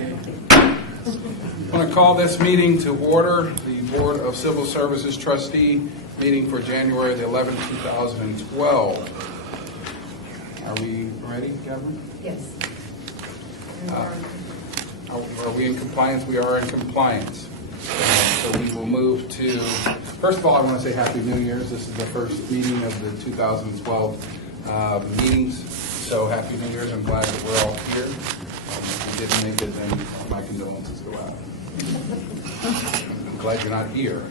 Okay. I want to call this meeting to order, the Board of Civil Services Trustee meeting for January the 11th, 2012. Are we ready, Kevin? Yes. Are we in compliance? We are in compliance. So we will move to, first of all, I want to say Happy New Year's. This is the first meeting of the 2012 meetings. So Happy New Year's. I'm glad that we're all here. If you didn't make it, then my condolences go out. I'm glad you're not here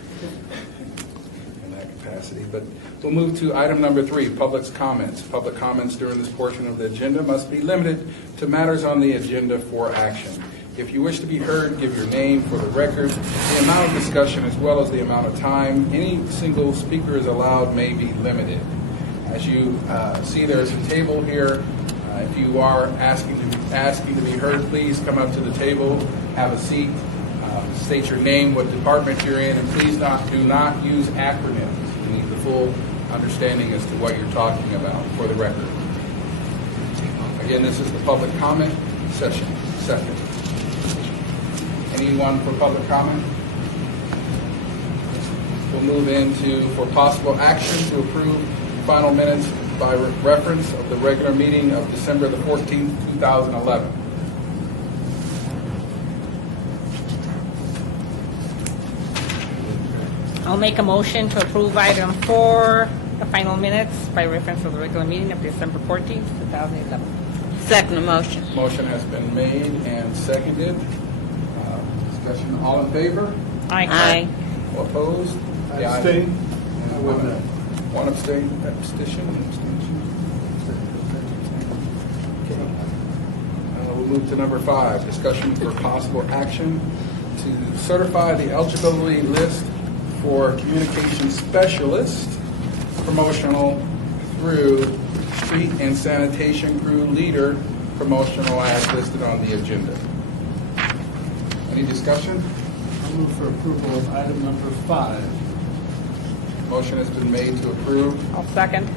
in that capacity. But we'll move to item number 3, public's comments. Public comments during this portion of the agenda must be limited to matters on the agenda for action. If you wish to be heard, give your name for the record, the amount of discussion as well as the amount of time any single speaker is allowed may be limited. As you see, there's a table here. If you are asking to be heard, please come up to the table, have a seat, state your name, what department you're in, and please do not use acronyms. We need the full understanding as to what you're talking about for the record. Again, this is the public comment session. Second. Anyone for public comment? We'll move into for possible action to approve final minutes by reference of the regular meeting of December the 14th, 2011. I'll make a motion to approve item 4, the final minutes by reference of the regular meeting of December 14th, 2011. Second motion. Motion has been made and seconded. Discussion, all in favor? Aye. All opposed? The ayes- Abstain. One abstain. We'll move to number 5, discussion for possible action to certify the eligibility list for communication specialist promotional through street and sanitation crew leader promotional as listed on the agenda. Any discussion? I'll move for approval of item number 5. Motion has been made to approve I'll second.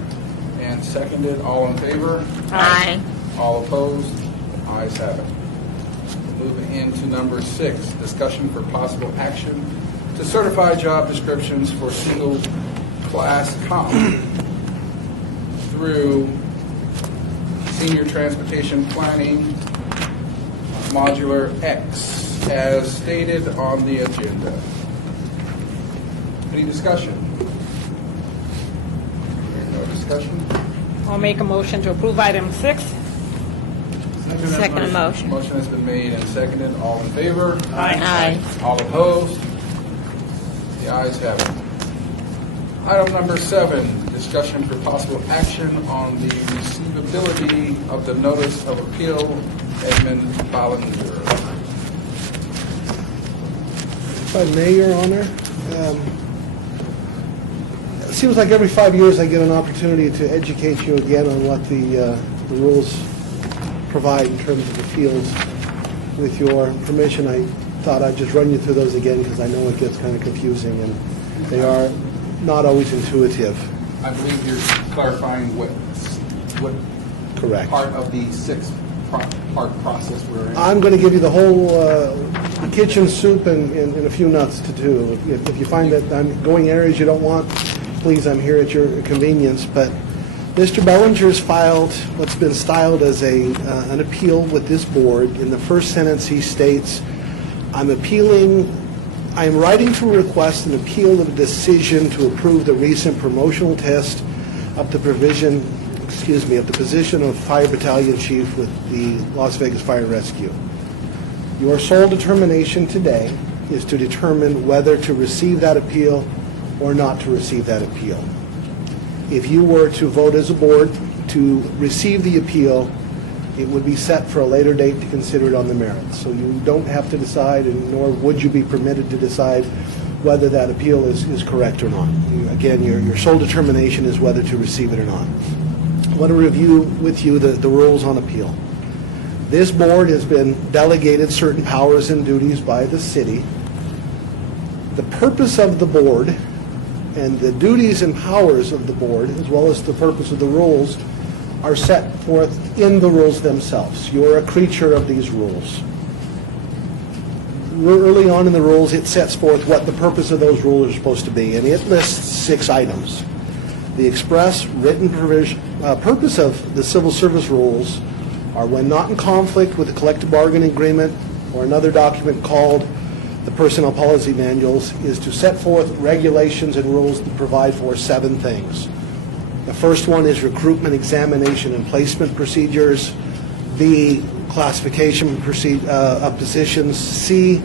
and seconded. All in favor? Aye. All opposed? The ayes have it. Moving into number 6, discussion for possible action to certify job descriptions for single class comp through senior transportation planning modular X as stated on the agenda. Any discussion? No discussion? I'll make a motion to approve item 6. Second motion. Motion has been made and seconded. All in favor? Aye. All opposed? The ayes have it. Item number 7, discussion for possible action on the receivability of the notice of appeal, Edmund Ballinger. If I may, Your Honor, it seems like every 5 years I get an opportunity to educate you again on what the rules provide in terms of appeals. With your permission, I thought I'd just run you through those again because I know it gets kind of confusing and they are not always intuitive. I believe you're clarifying what Correct. part of the 6-part process we're in. I'm going to give you the whole kitchen soup and a few nuts to do. If you find that I'm going areas you don't want, please, I'm here at your convenience. But Mr. Bellinger's filed what's been styled as an appeal with this board. In the first sentence, he states, I'm writing to request an appeal of a decision to approve the recent promotional test of the of the position of Fire Battalion Chief with the Las Vegas Fire Rescue. Your sole determination today is to determine whether to receive that appeal or not to receive that appeal. If you were to vote as a board to receive the appeal, it would be set for a later date to consider it on the merits. So you don't have to decide, and nor would you be permitted to decide whether that appeal is correct or not. Again, your sole determination is whether to receive it or not. I want to review with you the rules on appeal. This board has been delegated certain powers and duties by the city. The purpose of the board and the duties and powers of the board, as well as the purpose of the rules, are set forth in the rules themselves. You're a creature of these rules. early on in the rules, it sets forth what the purpose of those rules are supposed to be, and it lists 6 items. The express written purpose of the civil service rules are when not in conflict with the collective bargaining agreement or another document called the personnel policy manuals, is to set forth regulations and rules that provide for 7 things. The first one is recruitment, examination, and placement procedures. B, classification of positions. C,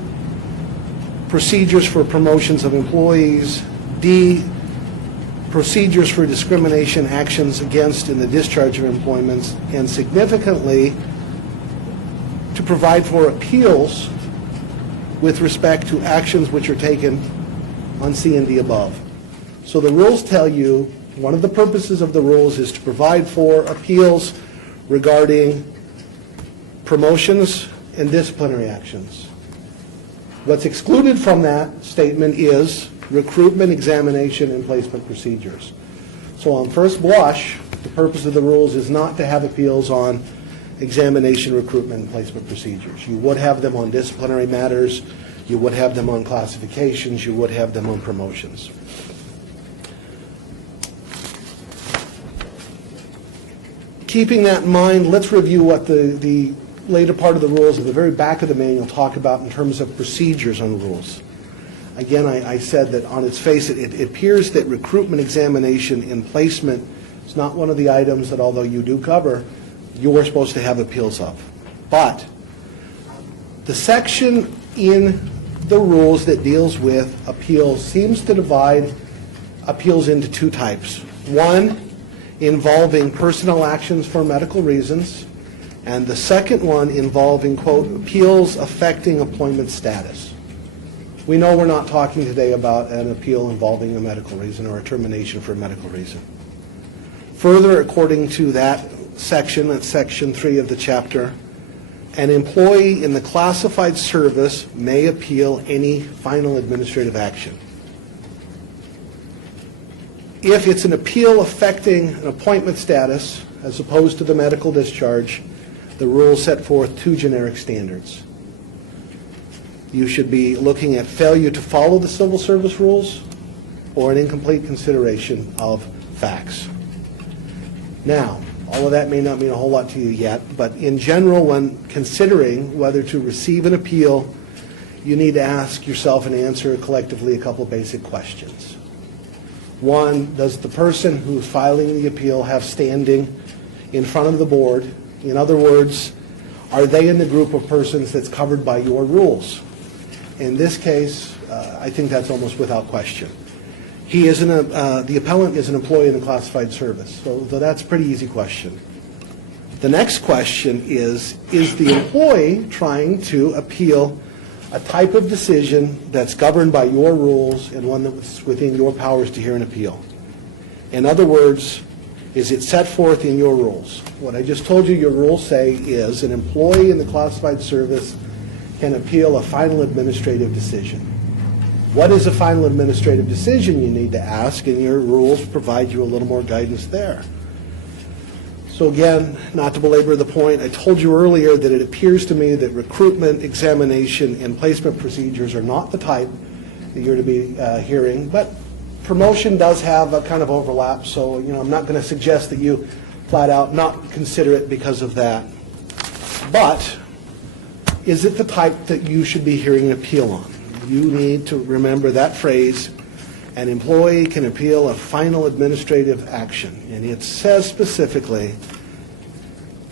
procedures for promotions of employees. D, procedures for discrimination actions against in the discharge of employments. And significantly, to provide for appeals with respect to actions which are taken on C and D above. So the rules tell you one of the purposes of the rules is to provide for appeals regarding promotions and disciplinary actions. What's excluded from that statement is recruitment, examination, and placement procedures. So on first blush, the purpose of the rules is not to have appeals on examination, recruitment, and placement procedures. You would have them on disciplinary matters, you would have them on classifications, you would have them on promotions. Keeping that in mind, let's review what the later part of the rules at the very back of the manual talk about in terms of procedures on rules. Again, I said that on its face, it appears that recruitment, examination, and placement is not one of the items that, although you do cover, you are supposed to have appeals of. But the section in the rules that deals with appeals seems to divide appeals into 2 types. One, involving personnel actions for medical reasons, and the second one involving, quote, appeals affecting employment status. We know we're not talking today about an appeal involving a medical reason or a termination for a medical reason. Further, according to that section, that's section 3 of the chapter, an employee in the classified service may appeal any final administrative action. If it's an appeal affecting an appointment status, as opposed to the medical discharge, the rules set forth 2 generic standards. You should be looking at failure to follow the civil service rules or an incomplete consideration of facts. Now, all of that may not mean a whole lot to you yet, but in general, when considering whether to receive an appeal, you need to ask yourself and answer collectively a couple of basic questions. One, does the person who's filing the appeal have standing in front of the board? In other words, are they in the group of persons that's covered by your rules? In this case, I think that's almost without question. The appellant is an employee in the classified service, so that's a pretty easy question. The next question is the employee trying to appeal a type of decision that's governed by your rules and one that's within your powers to hear an appeal? In other words, is it set forth in your rules? What I just told you your rules say is an employee in the classified service can appeal a final administrative decision. What is a final administrative decision, you need to ask, and your rules provide you a little more guidance there. So again, not to belabor the point, I told you earlier that it appears to me that recruitment, examination, and placement procedures are not the type that you're to be hearing, but promotion does have a kind of overlap, so I'm not going to suggest that you flat out not consider it because of that. But is it the type that you should be hearing an appeal on? You need to remember that phrase, an employee can appeal a final administrative action. And it says specifically,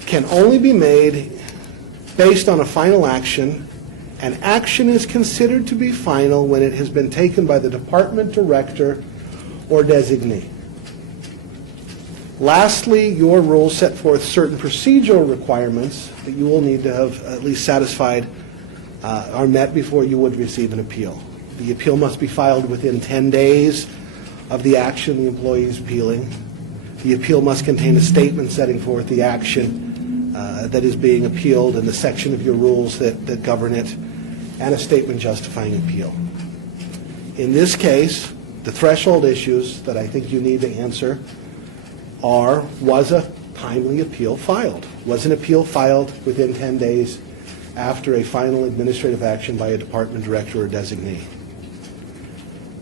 can only be made based on a final action. An action is considered to be final when it has been taken by the department director or designee. Lastly, your rules set forth certain procedural requirements that you will need to have at least satisfied are met before you would receive an appeal. The appeal must be filed within 10 days of the action the employee is appealing. The appeal must contain a statement setting forth the action that is being appealed and the section of your rules that govern it, and a statement justifying appeal. In this case, the threshold issues that I think you need to answer are, was a timely appeal filed? Was an appeal filed within 10 days after a final administrative action by a department director or designee.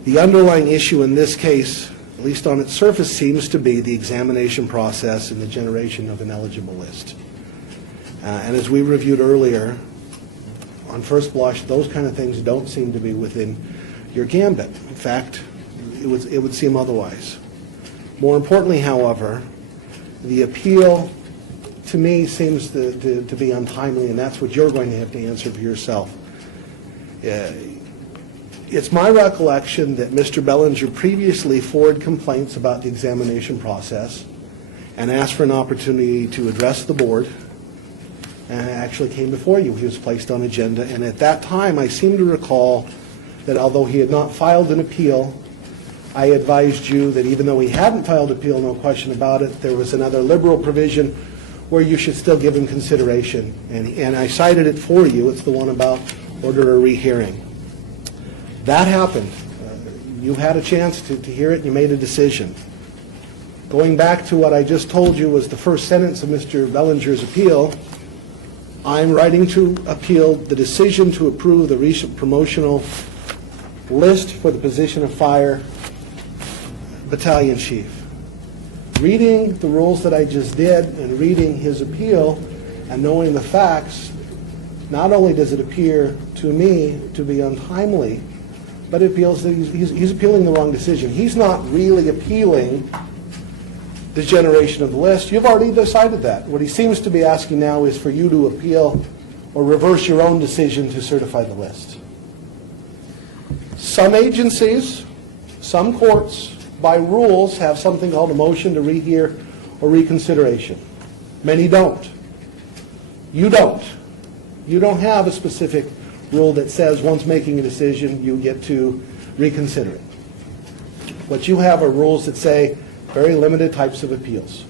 The underlying issue in this case, at least on its surface, seems to be the examination process and the generation of an eligible list. And as we reviewed earlier, on first blush, those kind of things don't seem to be within your gambit. In fact, it would seem otherwise. More importantly, however, the appeal to me seems to be untimely, and that's what you're going to have to answer for yourself. It's my recollection that Mr. Bellinger previously forwarded complaints about the examination process and asked for an opportunity to address the board, and actually came before you. He was placed on agenda, and at that time, I seem to recall that although he had not filed an appeal, I advised you that even though he hadn't filed an appeal, no question about it, there was another liberal provision where you should still give him consideration. And I cited it for you. It's the one about order a rehearing. That happened. You had a chance to hear it, and you made a decision. Going back to what I just told you was the first sentence of Mr. Bellinger's appeal, I'm writing to appeal the decision to approve the recent promotional list for the position of fire battalion chief. Reading the rules that I just did and reading his appeal and knowing the facts, not only does it appear to me to be untimely, but it appeals that he's appealing the wrong decision. He's not really appealing the generation of the list. You've already decided that. What he seems to be asking now is for you to appeal or reverse your own decision to certify the list. Some agencies, some courts, by rules, have something called a motion to rehear or reconsideration. Many don't. You don't. You don't have a specific rule that says once making a decision, you get to reconsider it. What you have are rules that say very limited types of appeals.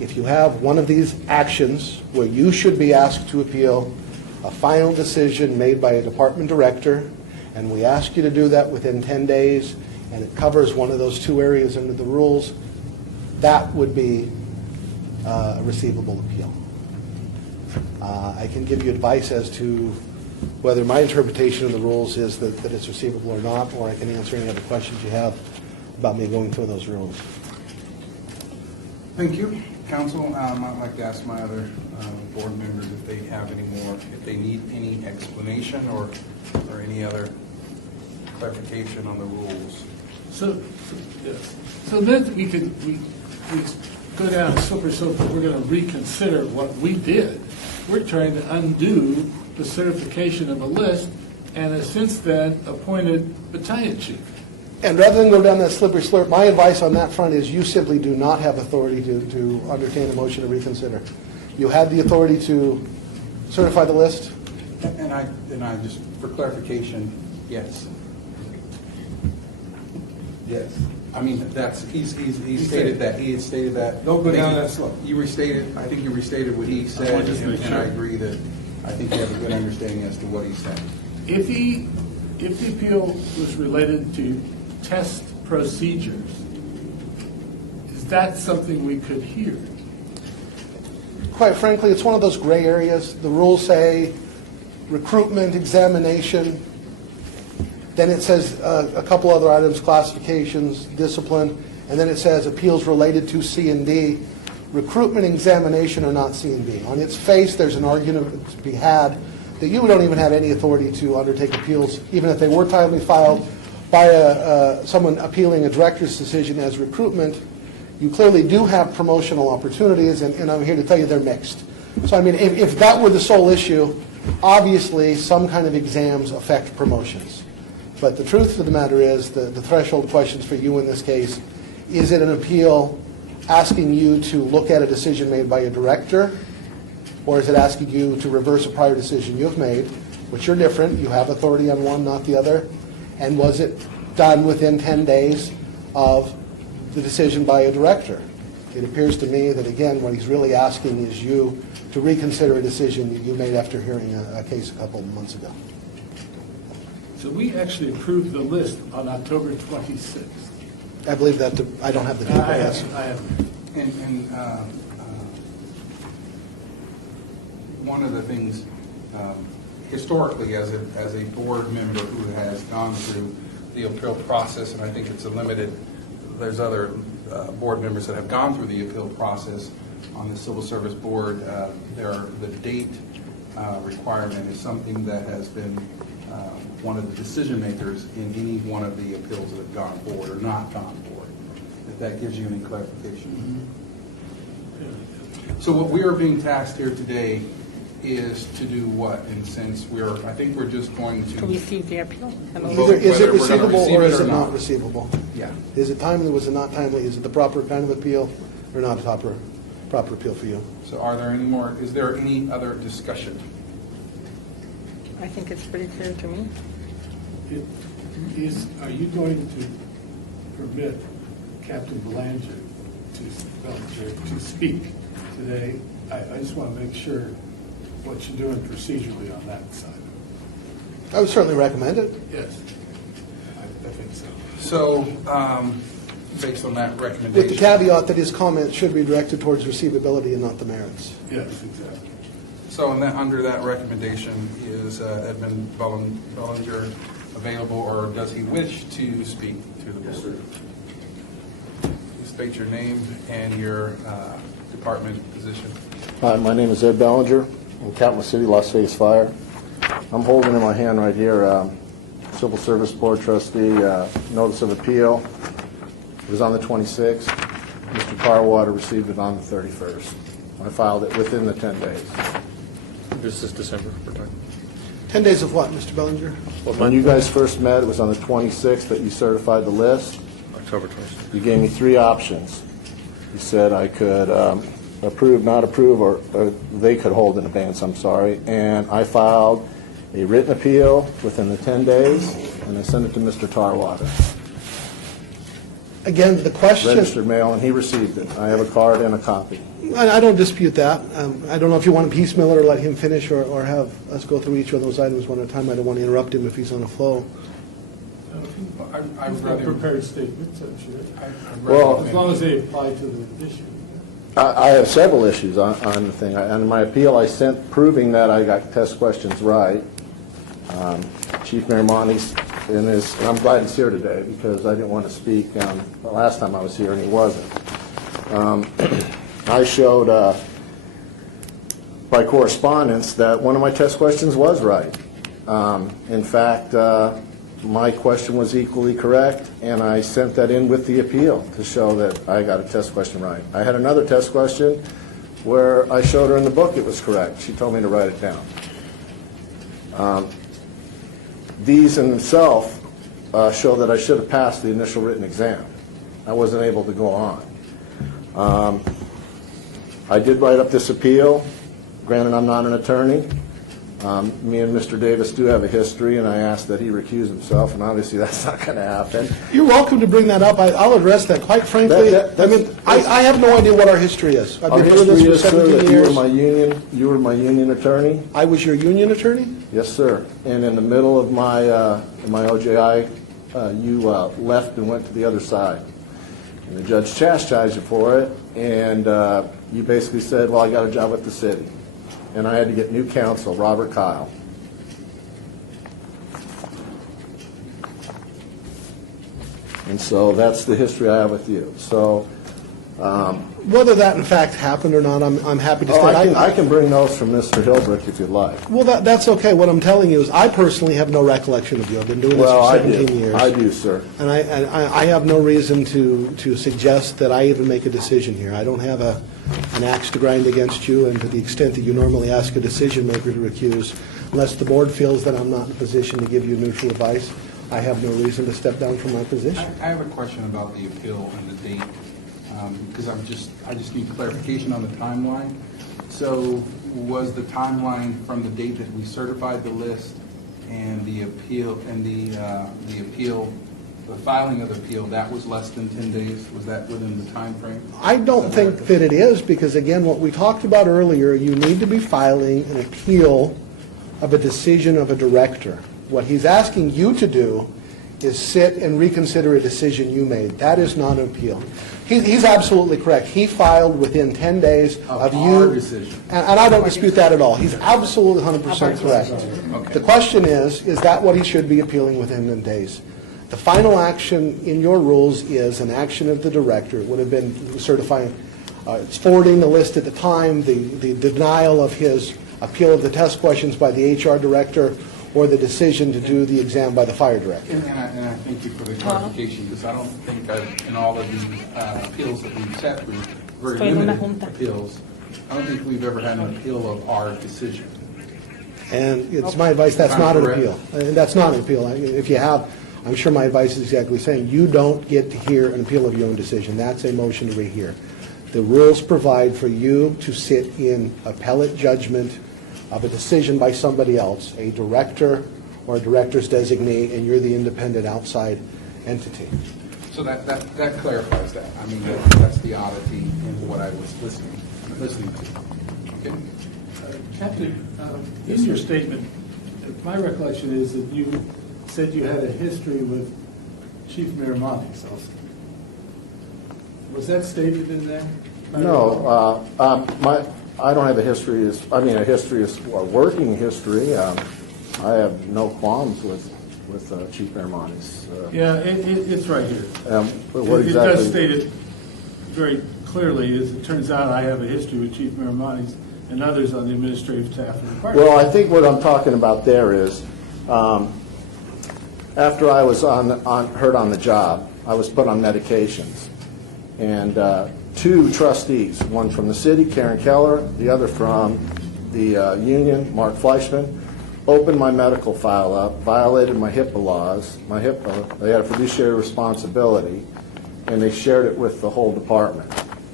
If you have one of these actions where you should be asked to appeal a final decision made by a department director, and we ask you to do that within 10 days, and it covers one of those two areas under the rules, that would be a receivable appeal. I can give you advice as to whether my interpretation of the rules is that it's receivable or not, or I can answer any other questions you have about me going through those rules. Thank you, council. I'd like to ask my other board members if they have any more, if they need any explanation or any other clarification on the rules. So then we go down a slippery slope that we're going to reconsider what we did. We're trying to undo the certification of a list and has since then appointed battalion chief. And rather than go down that slippery slope, my advice on that front is you simply do not have authority to entertain a motion to reconsider. You had the authority to certify the list? And I just, for clarification, yes. Yes. I mean, that's, he stated that, he had stated that. Don't go down that slope. You restated, I think you restated what he said, wanna just make and I sure. agree that, I think you have a good understanding as to what he said. If the appeal was related to test procedures, is that something we could hear? Quite frankly, it's one of those gray areas. The rules say recruitment, examination, then it says a couple other items, classifications, discipline, and then it says appeals related to C and D. Recruitment and examination are not C and D. On its face, there's an argument to be had that you don't even have any authority to undertake appeals, even if they were timely filed by someone appealing a director's decision as recruitment. You clearly do have promotional opportunities, and I'm here to tell you they're mixed. So, I mean, if that were the sole issue, obviously some kind of exams affect promotions. But the truth of the matter is, the threshold questions for you in this case, is it an appeal asking you to look at a decision made by a director, or is it asking you to reverse a prior decision you've made, which are different? You have authority on one, not the other. And was it done within 10 days of the decision by a director? It appears to me that, again, what he's really asking is you to reconsider a decision that you made after hearing a case a couple of months ago. So we actually approved the list on October 26th. I believe that, I don't have the date, I yes. have. And one of the things historically, as a board member who has gone through the appeal process, and I think it's a limited, there's other board members that have gone through the appeal process on the Civil Service Board, the date requirement is something that has been one of the decision makers in any one of the appeals that have gone forward or not gone forward. If that gives you any clarification. So what we are being tasked here today is to do what? And since I think we're just going To to, receive the appeal. Either is it Whether we're gonna receivable receive or it is or it not not. receivable? yeah. Is it timely, was it not timely? Is it the proper kind of appeal or not a proper appeal for you? So is there any other discussion? I think it's pretty clear to me. Are you going to permit Captain Belanger to speak today? I just want to make sure what you're doing procedurally on that side. I would certainly recommend it. Yes, I think so. So, based on that With recommendation. the caveat that his comments should be directed towards receivability and not the merits. Yes, exactly. So under that recommendation, is Edmund Bellinger available, or does he wish to speak to the board? Please state your name and your department position. Hi, my name is Ed Bellinger. I'm Capital City, Las Vegas Fire. I'm holding in my hand right here Civil Service Board Trustee Notice of Appeal. It was on the 26th. Mr. Carwater received it on the 31st. I filed it within the 10 days. This is December we're talking. 10 days of what, Mr. Bellinger? When you guys first met, it was on the 26th that you certified the list. October 26th. You gave me three options. You said I could approve, not approve, or they could hold in abeyance, I'm sorry. And I filed a written appeal within the 10 days, and I sent it to Mr. Tarwater. Again, the question, Registered mail, and he received it. I have a card and a copy. I don't dispute that. I don't know if you want to piecemeal it or let him finish or have us go through each of those items one at a time. I don't want to interrupt him if he's on a flow. I'd He's got rather. prepared statements, I'm sure, Well, as long as they apply to the issue. I have several issues on the thing. On my appeal, I sent proving that I got test questions right. Chief Miramontes, and I'm glad he's here today because I didn't want to speak the last time I was here and he wasn't. I showed by correspondence that one of my test questions was right. In fact, my question was equally correct, and I sent that in with the appeal to show that I got a test question right. I had another test question where I showed her in the book it was correct. She told me to write it down. These in themselves show that I should have passed the initial written exam. I wasn't able to go on. I did write up this appeal. Granted, I'm not an attorney. Me and Mr. Davis do have a history, and I asked that he recuse himself, and obviously that's not going to happen. You're welcome to bring that up. I'll address that. Quite frankly, I have no idea what our history is. I've Our been doing this history for is, sir, 17 that years. you were my union attorney. I was your union attorney? Yes, sir. And in the middle of my OJI, you left and went to the other side. And the judge chastised you for it, and you basically said, well, I got a job at the city. And I had to get new counsel, Robert Kyle. And so that's the history I have with you. So, Whether that in fact happened or not, I'm happy to state. I can bring those from Mr. Hilbrick if you'd like. Well, that's okay. What I'm telling you is I personally have no recollection of you. I've been doing this Well, for I 17 do. years. I do, sir. And I have no reason to suggest that I even make a decision here. I don't have an axe to grind against you, and to the extent that you normally ask a decision maker to recuse, unless the board feels that I'm not in a position to give you neutral advice, I have no reason to step down from my position. I have a question about the appeal and the date, because I just need clarification on the timeline. So was the timeline from the date that we certified the list and the appeal, and the appeal, the filing of the appeal, that was less than 10 days? Was that within the time frame? I don't think that it is, because again, what we talked about earlier, you need to be filing an appeal of a decision of a director. What he's asking you to do is sit and reconsider a decision you made. That is not an appeal. He's absolutely correct. He filed within 10 days of you. our decision. And I don't dispute that at all. He's absolutely 100% correct. Okay. The question is that what he should be appealing within the days? The final action in your rules is an action of the director. It would have been certifying, it's forwarding the list at the time, the denial of his appeal of the test questions by the HR director, or the decision to do the exam by the fire director. And I thank you for the clarification, because I don't think in all of the appeals that we've sat through, very Estoy en una limited junta. appeals, I don't think we've ever had an appeal of our decision. And it's my advice, that's not an appeal. And that's not an appeal. If you have, I'm sure my advice is exactly the same. You don't get to hear an appeal of your own decision. That's a motion to rehear. The rules provide for you to sit in appellate judgment of a decision by somebody else, a director or a director's designee, and you're the independent outside entity. So that clarifies that. I mean, that's the oddity in what I was listening to. Okay? Captain, in your statement, my recollection is that you said you had a history with Chief Miramontes also. Was that stated in there? No, I don't have a history, a working history. I have no qualms with Chief Miramontes. Yeah, it's right here. What It exactly? does state it very clearly, as it turns out I have a history with Chief Miramontes and others on the administrative staff of the department. Well, I think what I'm talking about there is, after I was hurt on the job, I was put on medications. And two trustees, one from the city, Karen Keller, the other from the union, Mark Fleischman, opened my medical file up, violated my HIPAA laws. They had a fiduciary responsibility, and they shared it with the whole department.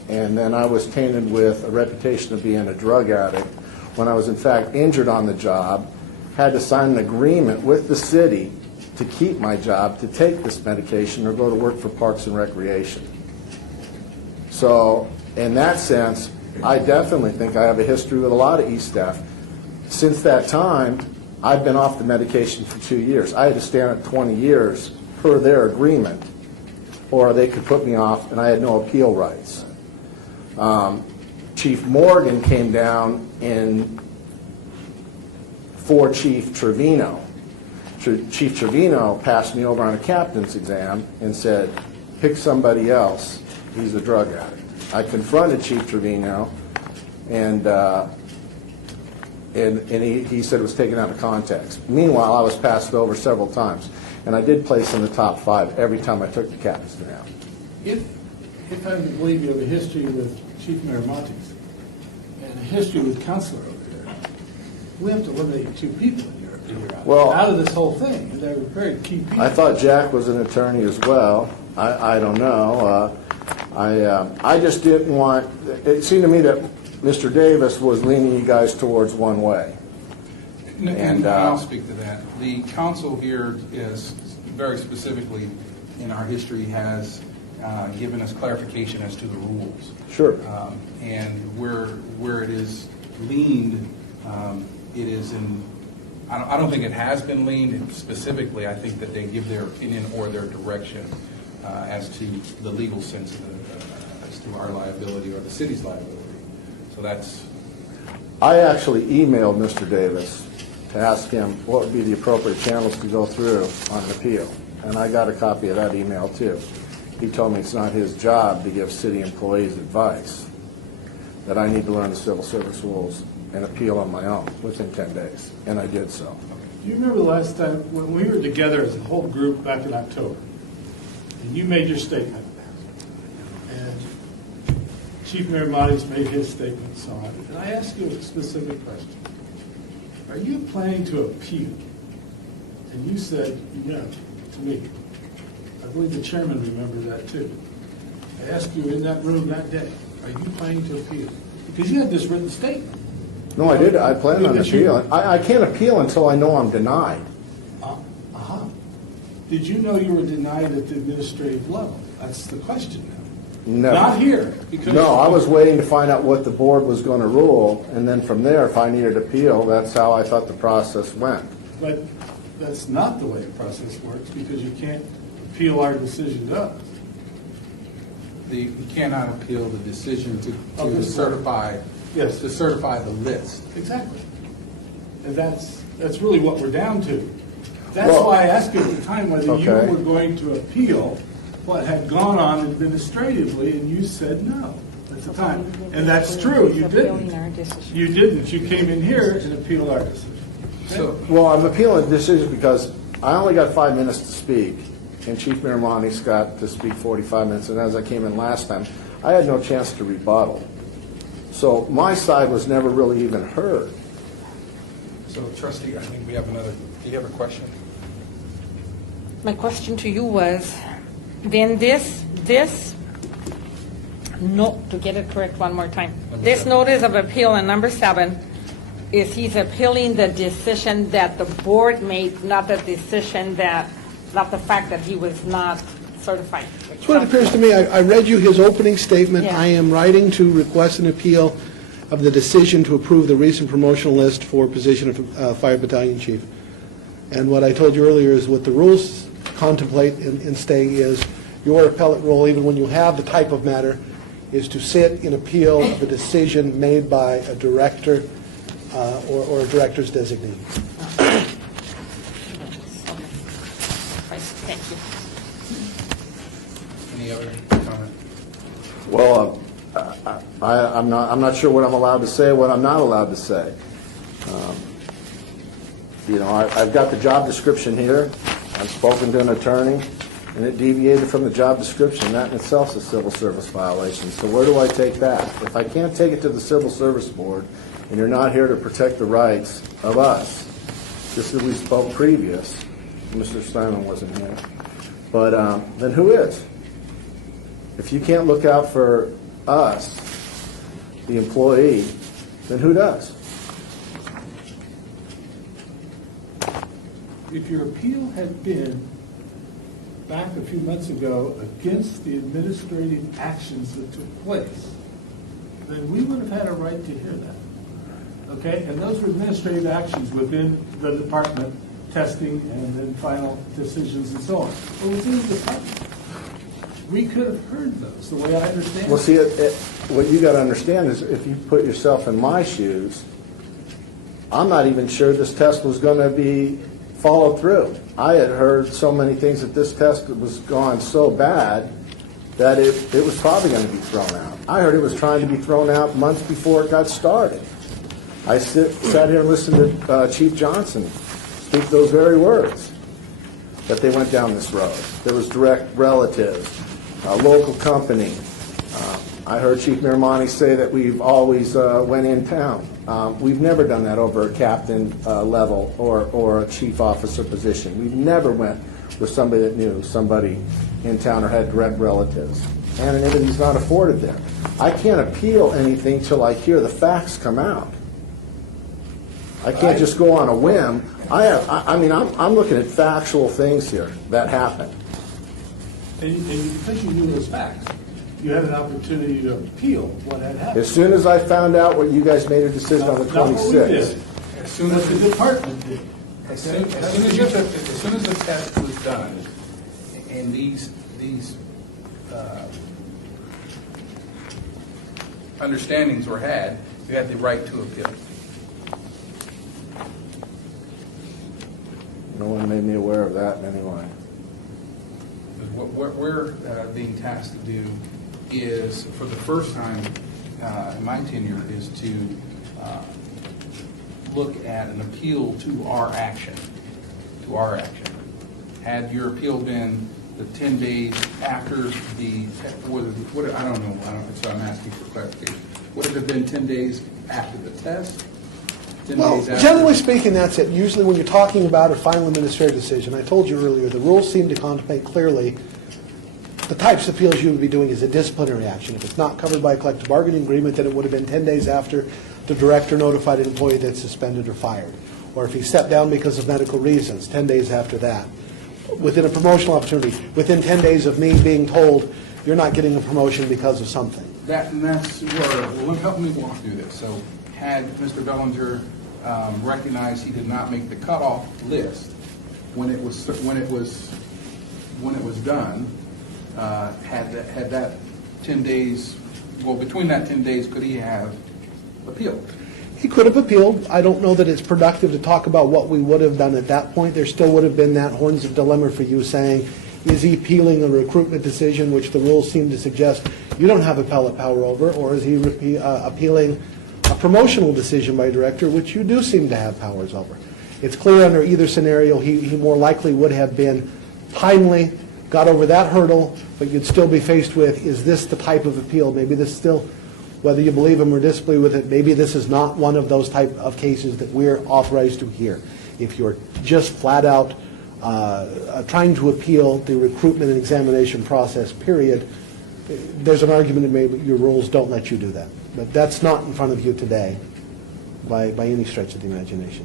And then I was tainted with a reputation of being a drug addict when I was in fact injured on the job, had to sign an agreement with the city to keep my job, to take this medication or go to work for Parks and Recreation. So in that sense, I definitely think I have a history with a lot of E-staff. Since that time, I've been off the medication for 2 years. I had to stand at 20 years per their agreement, or they could put me off, and I had no appeal rights. Chief Morgan came down for Chief Trevino. Chief Trevino passed me over on a captain's exam and said, pick somebody else. He's a drug addict. I confronted Chief Trevino, and he said it was taken out of context. Meanwhile, I was passed over several times, and I did place in the top 5 every time I took the captain's exam. If I believe you have a history with Chief Miramontes and a history with Counselor over there, we have to eliminate 2 people in your Well, out of this whole thing. They're very key people. I thought Jack was an attorney as well. I don't know. I just didn't want, it seemed to me that Mr. Davis was leaning you guys towards one way. And I'll speak to that. The council here is very specifically, in our history, has given us clarification as to the rules. Sure. And where it is leaned, it is in, I don't think it has been leaned specifically. I think that they give their opinion or their direction as to the legal sense of as to our liability or the city's liability. So that's... I actually emailed Mr. Davis to ask him what would be the appropriate channels to go through on an appeal. And I got a copy of that email too. He told me it's not his job to give city employees advice, that I need to learn the civil service rules and appeal on my own within 10 days. And I did so. Do you remember the last time when we were together as a whole group back in October, and you made your statement, and Chief Miramontes made his statement and so on, and I asked you a specific question. Are you planning to appeal? And you said, no, to me. I believe the chairman remembers that too. I asked you in that room that day, are you planning to appeal? Because you had this written statement. No, I did. I planned on appealing. I can't appeal until I know I'm denied. Uh-huh. Did you know you were denied at the administrative level? That's the question now. No. Not here. Because No, I was waiting to find out what the board was going to rule, and then from there, if I needed appeal, that's how I thought the process went. But that's not the way the process works, because you can't appeal our decision to us. You cannot appeal the decision to Of the certify, Yes. to certify the list. Exactly. And that's really what we're down to. That's Well- why I asked you at the time whether you Okay. were going to appeal what had gone on administratively, and you said no at the time. And that's true, you didn't. You didn't. You came in here and appealed our decision. So, Well, I'm appealing the decision because I only got 5 minutes to speak, and Chief Miramani's got to speak 45 minutes, and as I came in last time, I had no chance to rebuttal. So my side was never really even heard. so trustee, I think we have another, do you have a question? My question to you was, then no, to get it correct one more time. This notice of appeal in number 7 is he's appealing the decision that the board made, not the decision that, not the fact that he was not certified. That's what it appears to me. I read you his opening statement. Yeah. I am writing to request an appeal of the decision to approve the recent promotional list for position of Fire Battalion Chief. And what I told you earlier is what the rules contemplate in staying is your appellate role, even when you have the type of matter, is to sit in appeal of a decision made by a director or a director's designee. Thank you. Any other comment? Well, I'm not sure what I'm allowed to say, what I'm not allowed to say. I've got the job description here. I've spoken to an attorney, and it deviated from the job description. That in itself is a civil service violation. So where do I take that? If I can't take it to the Civil Service Board, and you're not here to protect the rights of us, just as we spoke previous, Mr. Steinman wasn't here, but then who is? If you can't look out for us, the employee, then who does? If your appeal had been back a few months ago against the administrative actions that took place, then we would have had a right to hear that. Okay? And those were administrative actions within the department, testing and then final decisions and so on. It was in the department. We could have heard those, the way I understand it. Well, see, what you got to understand is if you put yourself in my shoes, I'm not even sure this test was going to be followed through. I had heard so many things that this test was gone so bad that it was probably going to be thrown out. I heard it was trying to be thrown out months before it got started. I sat here and listened to Chief Johnson speak those very words, that they went down this road. There was direct relatives, a local company. I heard Chief Miramani say that we've always went in town. We've never done that over a captain level or a chief officer position. We've never went with somebody that knew somebody in town or had direct relatives. Anonymity's not afforded there. I can't appeal anything till I hear the facts come out. I can't just go on a whim. I'm looking at factual things here that happened. And because you knew those facts, you had an opportunity to appeal what had happened. As soon as I found out what you guys made a decision on the Not what we did. 26th. As soon as the department did. As soon as the test was done, and these understandings were had, you had the right to appeal. No one made me aware of that anyway. What we're being tasked to do is, for the first time in my tenure, is to look at an appeal to our action. Had your appeal been the 10 days after the, I don't know, so I'm asking for clarification. Would it have been 10 days after the test? 10 Well, days after? generally speaking, that's it. Usually when you're talking about a final administrative decision, I told you earlier, the rules seem to contemplate clearly the types of appeals you would be doing is a disciplinary action. If it's not covered by a collective bargaining agreement, then it would have been 10 days after the director notified an employee that's suspended or fired. Or if he stepped down because of medical reasons, 10 days after that. Within a promotional opportunity, within 10 days of me being told you're not getting a promotion because of something. That's where, well, help me walk through this. So had Mr. Bellinger recognized he did not make the cutoff list when it was done, had that 10 days, well, between that 10 days, could he have appealed? He could have appealed. I don't know that it's productive to talk about what we would have done at that point. There still would have been that horns of dilemma for you saying, is he appealing a recruitment decision, which the rules seem to suggest you don't have appellate power over, or is he appealing a promotional decision by a director, which you do seem to have powers over? It's clear under either scenario, he more likely would have been timely, got over that hurdle, but you'd still be faced with, is this the type of appeal? Maybe this still, whether you believe him or disagree with it, maybe this is not one of those type of cases that we're authorized to hear. If you're just flat out trying to appeal the recruitment and examination process, period, there's an argument that maybe your rules don't let you do that. But that's not in front of you today by any stretch of the imagination.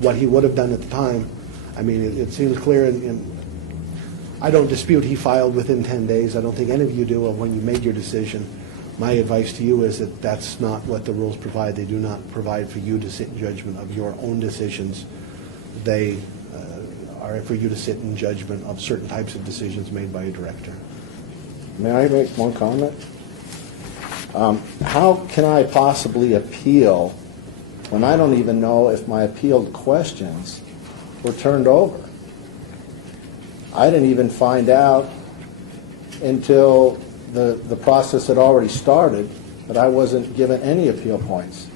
What he would have done at the time, I mean, it seems clear, and I don't dispute he filed within 10 days. I don't think any of you do when you made your decision. My advice to you is that that's not what the rules provide. They do not provide for you to sit in judgment of your own decisions. They are for you to sit in judgment of certain types of decisions made by a director. May I make one comment? How can I possibly appeal when I don't even know if my appealed questions were turned over? I didn't even find out until the process had already started that I wasn't given any appeal points.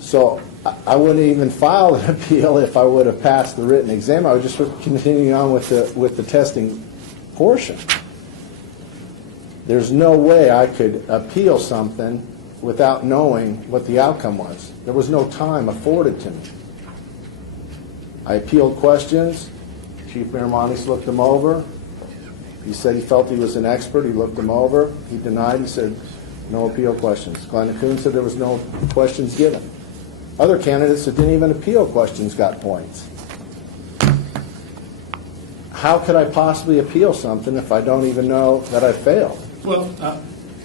So I wouldn't even file an appeal if I would have passed the written exam. I would just continue on with the testing portion. There's no way I could appeal something without knowing what the outcome was. There was no time afforded to me. I appealed questions. Chief Miramontes looked them over. He said he felt he was an expert. He looked them over. He denied. He said, no appeal questions. Glenn Kuhn said there was no questions given. Other candidates that didn't even appeal questions got points. How could I possibly appeal something if I don't even know that I failed? Well,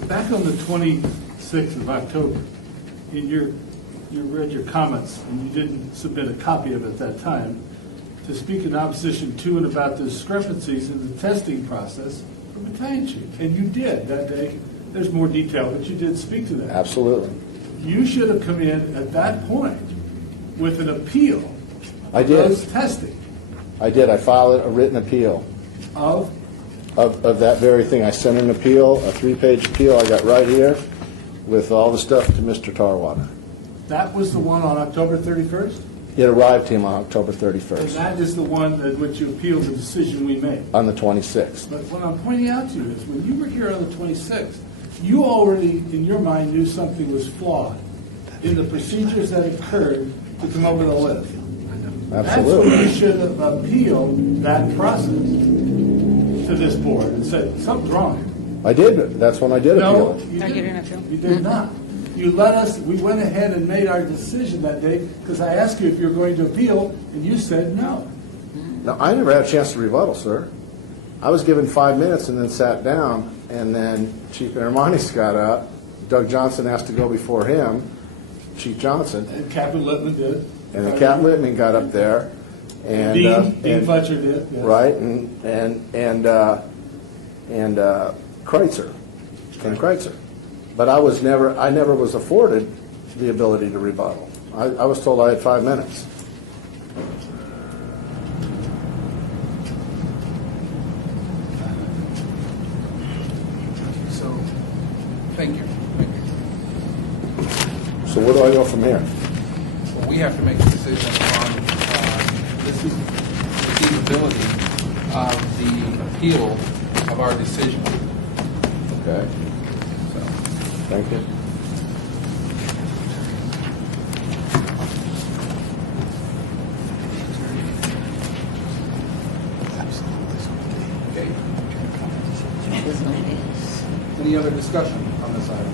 back on the 26th of October, you read your comments, and you didn't submit a copy of it at that time, to speak in opposition to and about the discrepancies in the testing process for battalion chief. And you did that day. There's more detail, but you did speak to that. Absolutely. You should have come in at that point with an appeal I of did. those testing I did. I filed a written appeal of, of that very thing. I sent an appeal, a 3-page appeal I got right here with all the stuff to Mr. Tarwater. that was the one on October 31st? It arrived to him on October And 31st, that is the one at which you appealed the decision we made. on the 26th. But what I'm pointing out to you is, when you were here on the 26th, you already, in your mind, knew something was flawed in the procedures that occurred to come up with a list. That's when Absolutely. you should have appealed that process to this board and said, something's wrong. I did. That's when I did No, appeal it. you No, you didn't didn't. appeal. You did not. You let us, we went ahead and made our decision that day because I asked you if you were going to appeal, and you said no. No, I never had a chance to rebuttal, sir. I was given 5 minutes and then sat down, and then Chief Miramontes got up. Doug Johnson asked to go before him, Chief Johnson, And Captain Littman did. and then Cap Littman got up there, and Dean Fletcher did. Yes. right, and Kreitzer, Ken Kreitzer. But I never was afforded the ability to rebuttal. I was told I had 5 minutes. So, thank you. Thank you. So where do I go from here? Well, we have to make a decision on the feasibility of the appeal of our decision. Okay, So, thank you. okay. Any other discussion on this item?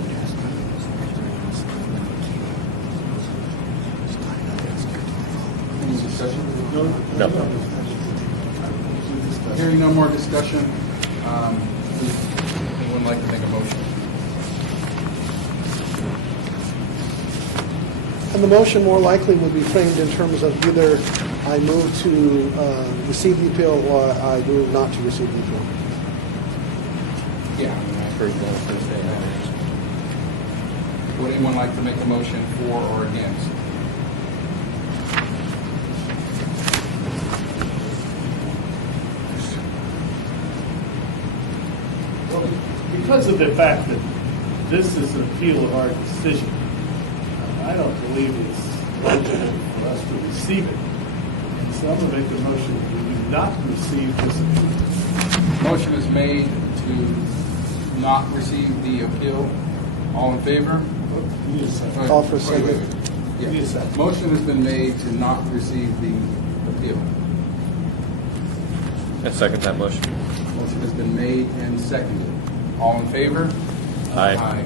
Any discussion? No. Hearing no more discussion, would anyone like to make a motion? And the motion more likely would be framed in terms of either I move to receive the appeal, or I move not to receive the appeal. Yeah, I mean, I've heard that first day. Would anyone like to make a motion for or against? Well, because of the fact that this is an appeal of our decision, I don't believe it's legitimate for us to receive it. And so I'm going to make the motion that we do not receive this appeal. Motion is made to not receive the appeal. All in favor? You need a second. Call for a Wait, second. wait, wait. Yeah. Give me a second. Motion has been made to not receive the appeal. I second that motion. Motion has been made and seconded. All in favor? Aye.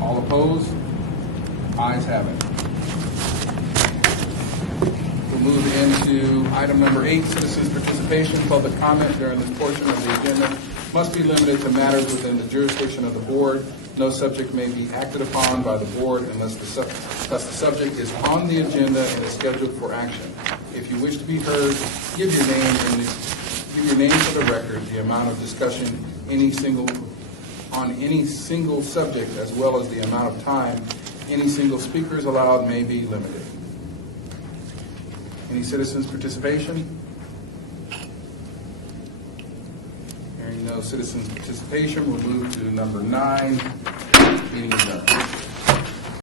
All opposed? Ayes have it. We'll move into item number 8, citizens' participation. Public comment during this portion of the agenda must be limited to matters within the jurisdiction of the board. No subject may be acted upon by the board unless the subject is on the agenda and is scheduled for action. If you wish to be heard, give your name for the record, the amount of discussion on any single subject, as well as the amount of time any single speaker is allowed may be limited. Any citizens' participation? Hearing no citizens' participation, we'll move to number 9, meeting adjourned.